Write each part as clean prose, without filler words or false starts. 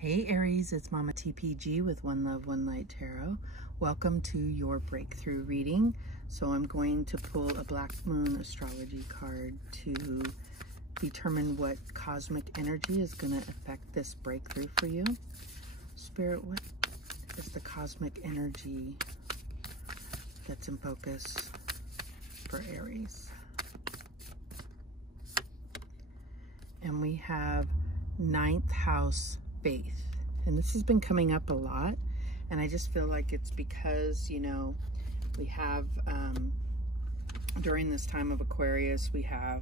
Hey Aries, it's Mama TPG with One Love, One Light Tarot. Welcome to your breakthrough reading. So I'm going to pull a Black Moon astrology card to determine what cosmic energy is going to affect this breakthrough for you. Spirit, what is the cosmic energy that's in focus for Aries? And we have 9th house faith, and this has been coming up a lot, and I just feel like it's because, you know, we have during this time of Aquarius, we have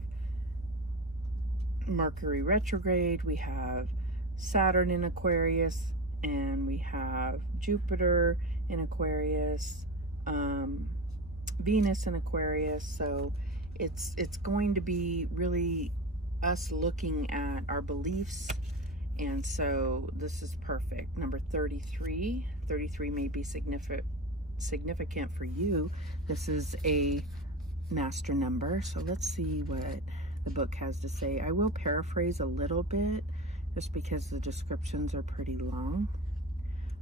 Mercury retrograde, we have Saturn in Aquarius, and we have Jupiter in Aquarius, Venus in Aquarius. So it's going to be really us looking at our beliefs. And so this is perfect. Number 33. 33 may be significant for you. This is a master number. So let's see what the book has to say. I will paraphrase a little bit just because the descriptions are pretty long.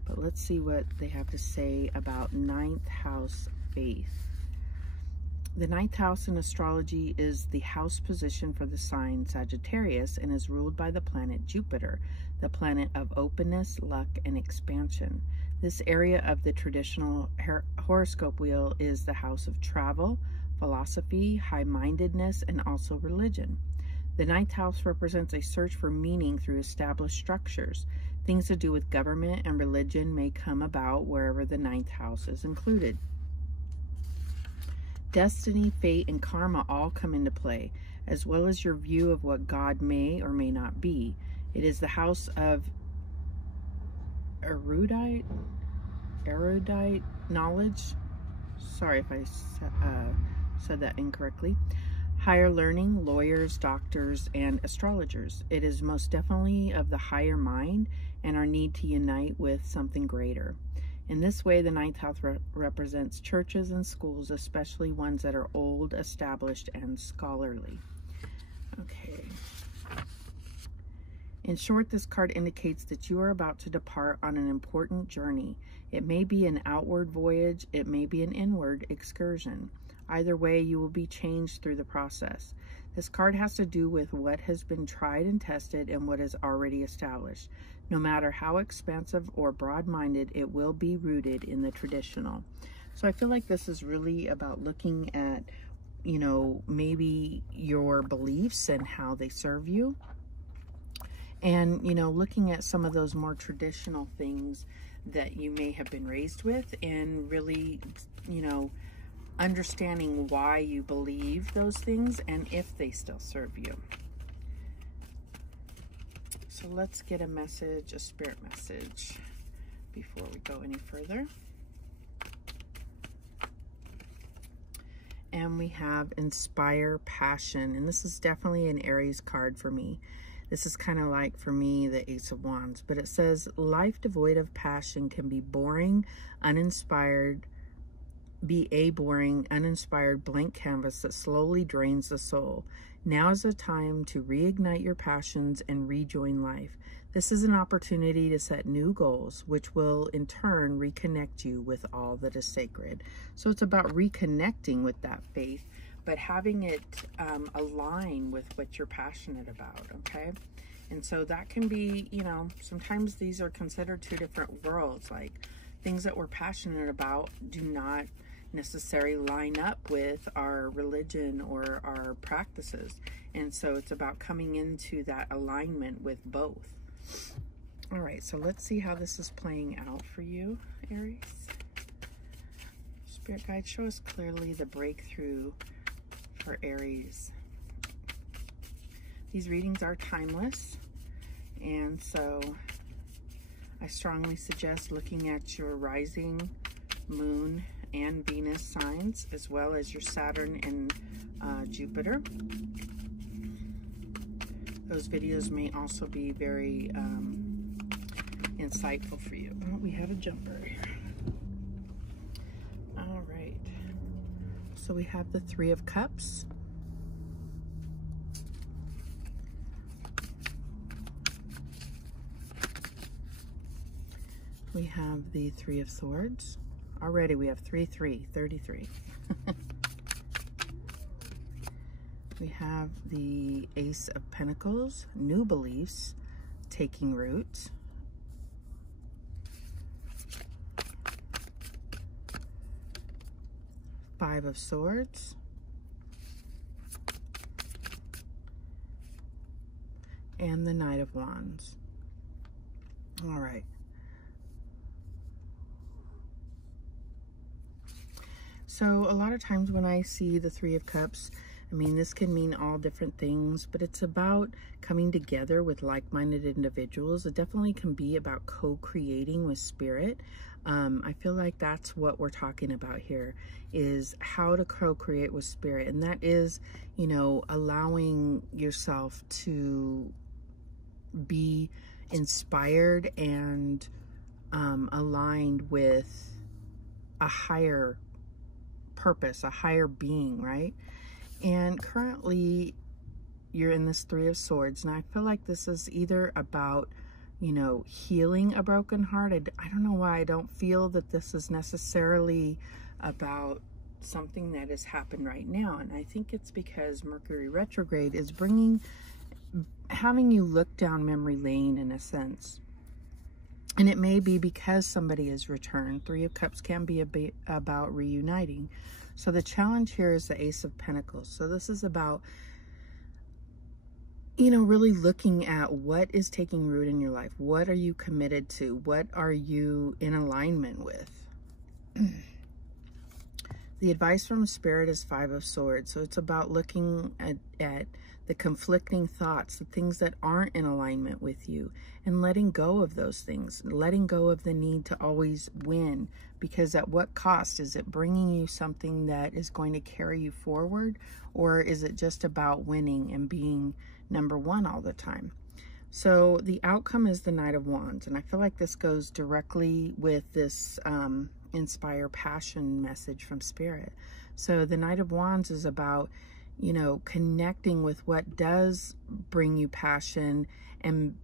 But let's see what they have to say about 9th house faith. The 9th house in astrology is the house position for the sign Sagittarius and is ruled by the planet Jupiter, the planet of openness, luck, and expansion. This area of the traditional horoscope wheel is the house of travel, philosophy, high-mindedness, and also religion. The 9th house represents a search for meaning through established structures. Things to do with government and religion may come about wherever the 9th house is included. Destiny, fate, and karma all come into play, as well as your view of what God may or may not be. It is the house of erudite knowledge. Sorry if I said that incorrectly. Higher learning, lawyers, doctors, and astrologers. It is most definitely of the higher mind and our need to unite with something greater. In this way, the 9th house represents churches and schools, especially ones that are old, established, and scholarly. Okay. In short, this card indicates that you are about to depart on an important journey. It may be an outward voyage, it may be an inward excursion. Either way, you will be changed through the process. This card has to do with what has been tried and tested and what is already established. No matter how expansive or broad-minded, it will be rooted in the traditional. So I feel like this is really about looking at, you know, maybe your beliefs and how they serve you. And, you know, looking at some of those more traditional things that you may have been raised with and really, you know, understanding why you believe those things and if they still serve you. So let's get a message, a spirit message, before we go any further. And we have Inspire Passion. And this is definitely an Aries card for me. This is kind of like, for me, the Ace of Wands. But it says, life devoid of passion can be boring, uninspired, uninspired blank canvas that slowly drains the soul. Now is the time to reignite your passions and rejoin life. This is an opportunity to set new goals, which will in turn reconnect you with all that is sacred. So it's about reconnecting with that faith, but having it align with what you're passionate about, okay? And so that can be, you know, sometimes these are considered two different worlds. Like, things that we're passionate about do not necessarily line up with our religion or our practices, and so it's about coming into that alignment with both. All right, so let's see how this is playing out for you, Aries. Spirit guide, show us clearly the breakthrough for Aries. These readings are timeless, and so I strongly suggest looking at your rising, moon, and Venus signs, as well as your Saturn and Jupiter. Those videos may also be very insightful for you. Oh, we have a jumper here. All right. So we have the Three of Cups. We have the Three of Swords. Already we have 33. We have the Ace of Pentacles, new beliefs taking root. Five of Swords. And the Knight of Wands. All right. So a lot of times when I see the Three of Cups, I mean, this can mean all different things, but it's about coming together with like-minded individuals. It definitely can be about co-creating with spirit. I feel like that's what we're talking about here, is how to co-create with spirit. And that is, you know, allowing yourself to be inspired and aligned with a higher purpose, a higher being, right? And currently you're in this Three of Swords, and I feel like this is either about, you know, healing a broken heart. I don't know why I don't feel that this is necessarily about something that has happened right now. And I think it's because Mercury retrograde is having you look down memory lane in a sense. And it may be because somebody has returned. Three of Cups can be about reuniting. So the challenge here is the Ace of Pentacles. So this is about, you know, really looking at what is taking root in your life. What are you committed to? What are you in alignment with? The advice from Spirit is Five of Swords. So it's about looking at the conflicting thoughts, the things that aren't in alignment with you, and letting go of those things, letting go of the need to always win, because at what cost? Is it bringing you something that is going to carry you forward, or is it just about winning and being number one all the time? So the outcome is the Knight of Wands, and I feel like this goes directly with this inspire passion message from Spirit. So the Knight of Wands is about, you know, connecting with what does bring you passion and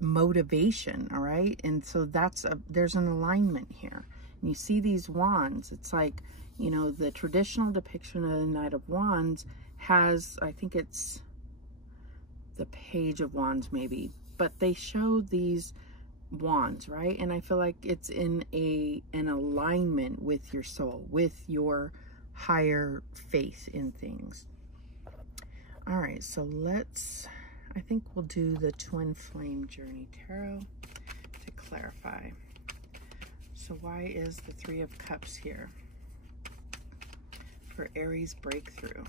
motivation, all right? And so there's an alignment here. And you see these wands, it's like, you know, the traditional depiction of the Knight of Wands has, I think it's the Page of Wands maybe, but they show these wands, right? And I feel like it's in an alignment with your soul, with your higher faith in things. All right, so I think we'll do the Twin Flame Journey Tarot to clarify. So why is the Three of Cups here for Aries breakthrough?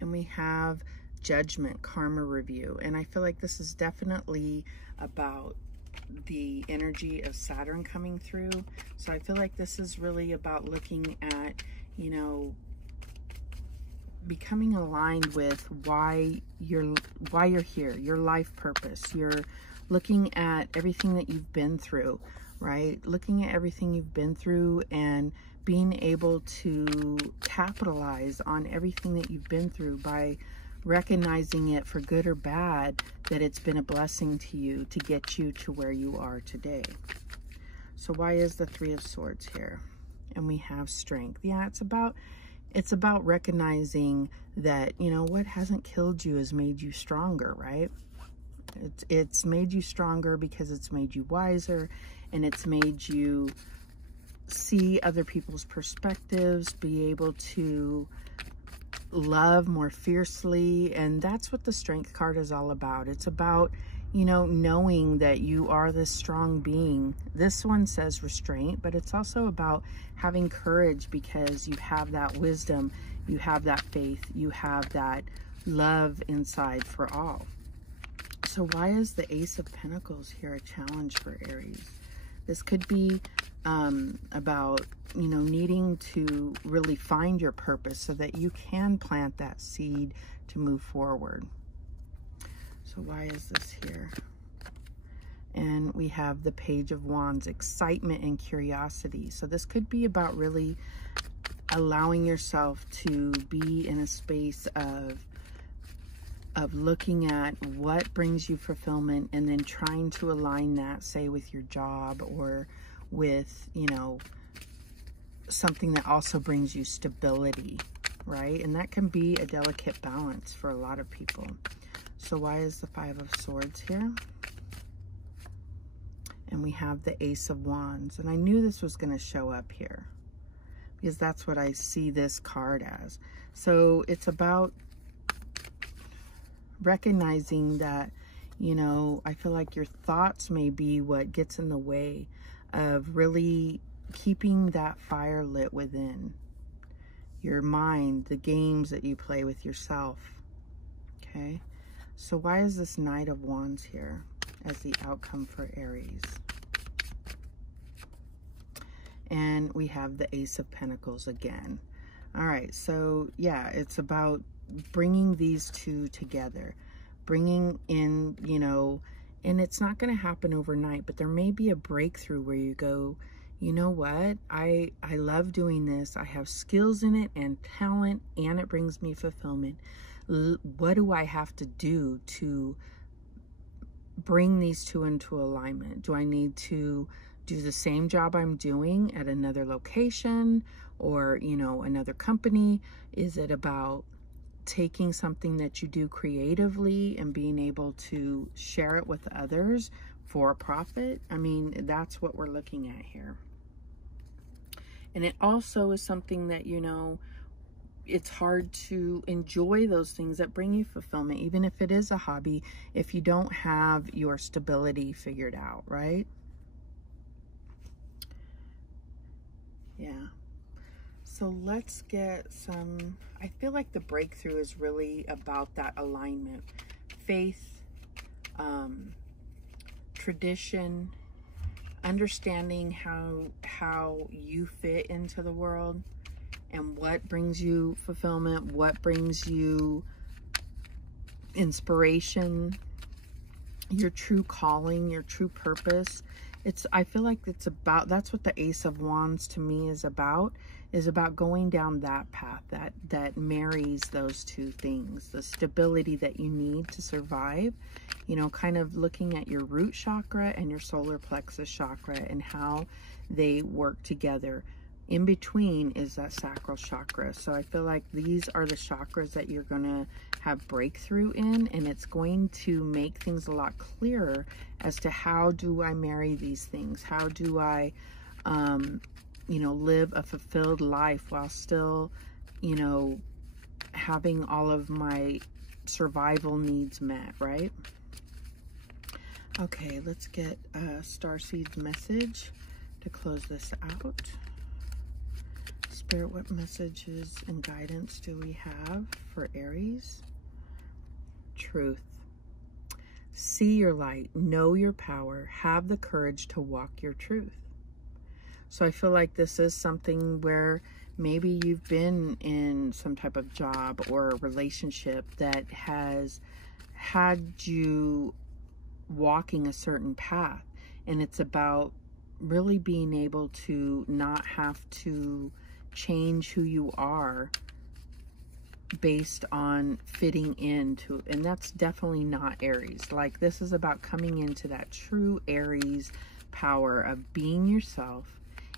And we have Judgment, Karma Review. And I feel like this is definitely about the energy of Saturn coming through. So I feel like this is really about looking at, you know, becoming aligned with why you're here, your life purpose. You're looking at everything that you've been through, right? Looking at everything you've been through and being able to capitalize on everything that you've been through by recognizing it, for good or bad, that it's been a blessing to you to get you to where you are today. So why is the Three of Swords here? And we have Strength. Yeah, it's about recognizing that, you know, what hasn't killed you has made you stronger, right? It's made you stronger because it's made you wiser, and it's made you see other people's perspectives, be able to love more fiercely. And that's what the Strength card is all about. It's about, you know, knowing that you are this strong being. This one says restraint, but it's also about having courage because you have that wisdom, you have that faith, you have that love inside for all. So why is the Ace of Pentacles here a challenge for Aries? This could be about, you know, needing to really find your purpose so that you can plant that seed to move forward. So why is this here? And we have the Page of Wands, excitement and curiosity. So this could be about really allowing yourself to be in a space of of looking at what brings you fulfillment and then trying to align that, say, with your job or with, you know, something that also brings you stability, right? And that can be a delicate balance for a lot of people. So why is the Five of Swords here? And we have the Ace of Wands. And I knew this was going to show up here because that's what I see this card as. So it's about recognizing that, you know, I feel like your thoughts may be what gets in the way of really keeping that fire lit within your mind, the games that you play with yourself. Okay, so why is this Knight of Wands here as the outcome for Aries? And we have the Ace of Pentacles again. All right, so yeah, it's about bringing these two together, bringing in, you know, and it's not going to happen overnight, but there may be a breakthrough where you go, you know what, I love doing this. I have skills in it and talent, and it brings me fulfillment. What do I have to do to bring these two into alignment? Do I need to do the same job I'm doing at another location or, you know, another company? Is it about taking something that you do creatively and being able to share it with others for a profit? I mean, that's what we're looking at here. And it also is something that, you know, it's hard to enjoy those things that bring you fulfillment, even if it is a hobby, if you don't have your stability figured out, right? Yeah. So let's get some, I feel like the breakthrough is really about that alignment, faith, tradition, understanding how you fit into the world and what brings you fulfillment, what brings you inspiration, your true calling, your true purpose. I feel like it's about, that's what the Ace of Wands to me is about going down that path that marries those two things, the stability that you need to survive, you know, kind of looking at your root chakra and your solar plexus chakra and how they work together. In between is that sacral chakra. So I feel like these are the chakras that you're going to have breakthrough in, and it's going to make things a lot clearer as to how do I marry these things? How do I, you know, live a fulfilled life while still, you know, having all of my survival needs met, right? Okay, let's get Starseed's message to close this out. Spirit, what messages and guidance do we have for Aries? Truth. See your light, know your power, have the courage to walk your truth. So I feel like this is something where maybe you've been in some type of job or a relationship that has had you walking a certain path, and it's about really being able to not have to change who you are based on fitting into, and that's definitely not Aries. Like, this is about coming into that true Aries power of being yourself,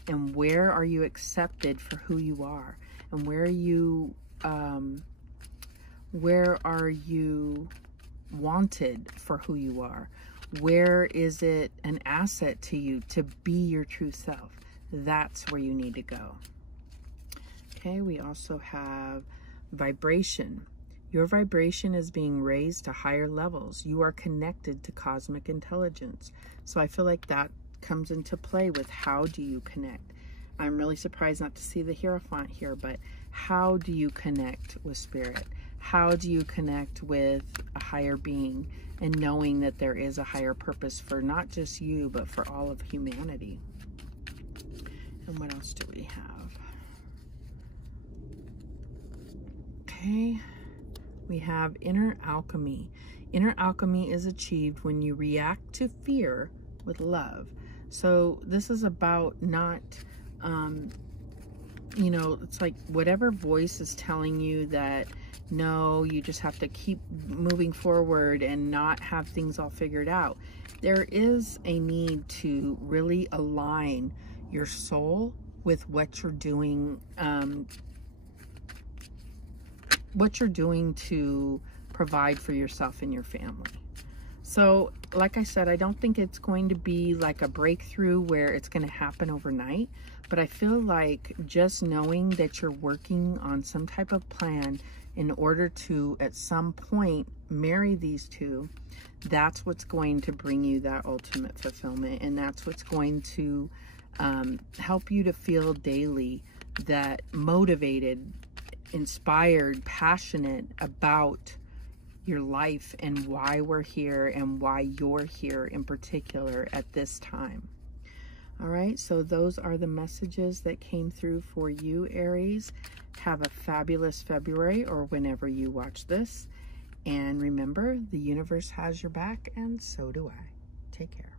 and where are you accepted for who you are, and where are you wanted for who you are, where is it an asset to you to be your true self. That's where you need to go. Okay, we also have vibration. Your vibration is being raised to higher levels. You are connected to cosmic intelligence. So I feel like that comes into play with how do you connect. I'm really surprised not to see the Hierophant here, but how do you connect with spirit? How do you connect with a higher being and knowing that there is a higher purpose for not just you, but for all of humanity? And what else do we have? Okay, we have inner alchemy. Inner alchemy is achieved when you react to fear with love. So this is about not, you know, it's like whatever voice is telling you that, no, you just have to keep moving forward and not have things all figured out. There is a need to really align your soul with what you're doing, to provide for yourself and your family. So, like I said, I don't think it's going to be like a breakthrough where it's going to happen overnight, but I feel like just knowing that you're working on some type of plan in order to, at some point, marry these two, that's what's going to bring you that ultimate fulfillment, and that's what's going to help you to feel daily that motivated, inspired, passionate about your life and why we're here and why you're here in particular at this time. All right, so those are the messages that came through for you, Aries. Have a fabulous February or whenever you watch this. And remember, the universe has your back, and so do I. Take care.